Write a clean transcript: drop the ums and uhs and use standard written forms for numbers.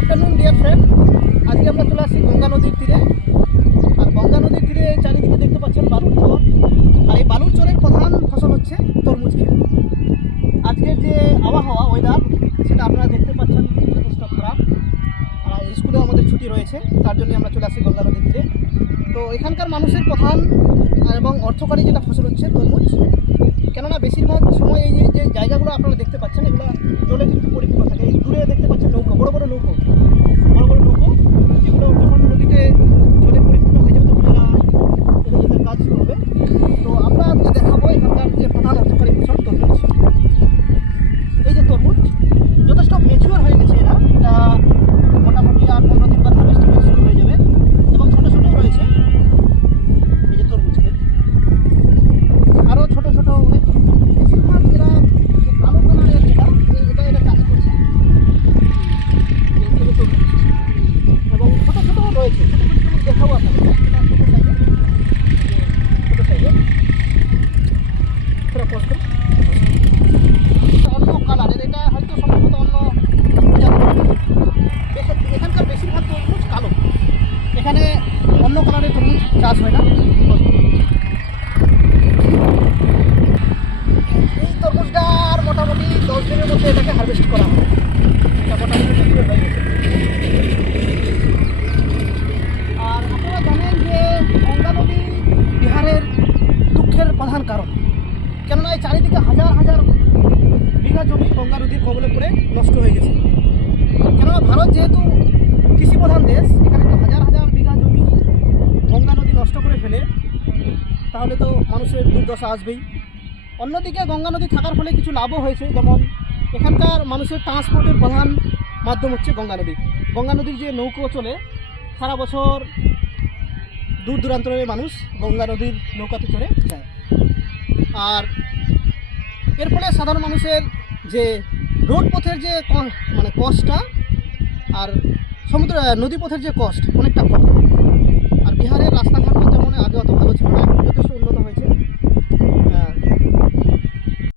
Afternoon dear friend, আজকে আমরা চলে আসছি গঙ্গা নদীর তীরে। আর গঙ্গা নদীর তীরে চারিদিকে দেখতে পাচ্ছেন বালুর চর। আর এই বালুর চরের প্রধান ফসল হচ্ছে তরমুজ ক্ষেত। আজকের যে আবহাওয়া ওয়েদার সেটা আপনারা দেখতে পাচ্ছেন যথেষ্ট খারাপ। আর স্কুলে আমাদের ছুটি রয়েছে, তার জন্য আমরা চলে আসি গঙ্গা নদীর তীরে। তো এখানকার মানুষের প্রধান এবং অর্থকারী যেটা ফসল হচ্ছে তরমুজ। কেননা বেশিরভাগ সময় এই যে জায়গাগুলো আপনারা দেখতে পাচ্ছেন এগুলো জলে কিন্তু পরিপূর্ণ থাকে। এই দূরে দেখতে পাচ্ছেন নৌকো, বড় বড় নৌকো, যেগুলো যখন নদীতে জলে পরিপূর্ণ হয়ে যাবে তখন এদের কাজ শুরু হবে। তো আমরা আজকে দেখাবো এখানকার যে প্রধান অর্থকারী ফসল তরমুজ। এই যে তরমুজ যথেষ্ট ম্যাচিওর হয়ে গেছে, এটা মোটামুটি আর 15 দিন বাদ হারভেস্টিং শুরু হয়ে যাবে এবং ছোটো ছোটো রয়েছে। এই যে তরমুজ ক্ষেত, আরও ছোটো ছোটো অনেক বেশিরভাগ এরা কালো কালারের এটা চাষ করছে এবং ছোটো ছোটো রয়েছে। ছোটো ছোটো দেখাবো আপনাদের, ছোটো সাইজে সেটা পোস্ট অন্য কালারের, এটা হয়তো সম্ভবত অন্য এখানকার বেশিরভাগ তরমুজ কালো, এখানে অন্য কালারের তরমুজ চাষ হয় না। এই তরমুজটার মোটামুটি 10 দিনের মধ্যে এটাকে হারভেস্ট করা হবে। এটা মোটামুটি ম্যাচিওর হয়ে গেছে। আর আপনারা জানেন যে গঙ্গা নদী বিহারের দুঃখের প্রধান কারণ, কেননা এই চারিদিকে হাজার হাজার বিঘা জমি গঙ্গা নদীর কবলে পড়ে নষ্ট হয়ে গেছে। কেননা ভারত যেহেতু কৃষি প্রধান দেশ, এখানে তো হাজার হাজার বিঘা জমি গঙ্গা নদী নষ্ট করে ফেলে, তাহলে তো মানুষের দুর্দশা আসবেই। অন্যদিকে গঙ্গা নদী থাকার ফলে কিছু লাভও হয়েছে, যেমন এখানকার মানুষের ট্রান্সপোর্টের প্রধান মাধ্যম হচ্ছে গঙ্গা নদী। গঙ্গা নদীর যে নৌকো চলে, সারা বছর দূর দূরান্তরের মানুষ গঙ্গা নদীর নৌকাতে চড়ে যায়। আর এর ফলে সাধারণ মানুষের যে রোড পথের যে কষ্টটা আর সমুদ্র নদী পথের যে কষ্ট অনেকটা কম।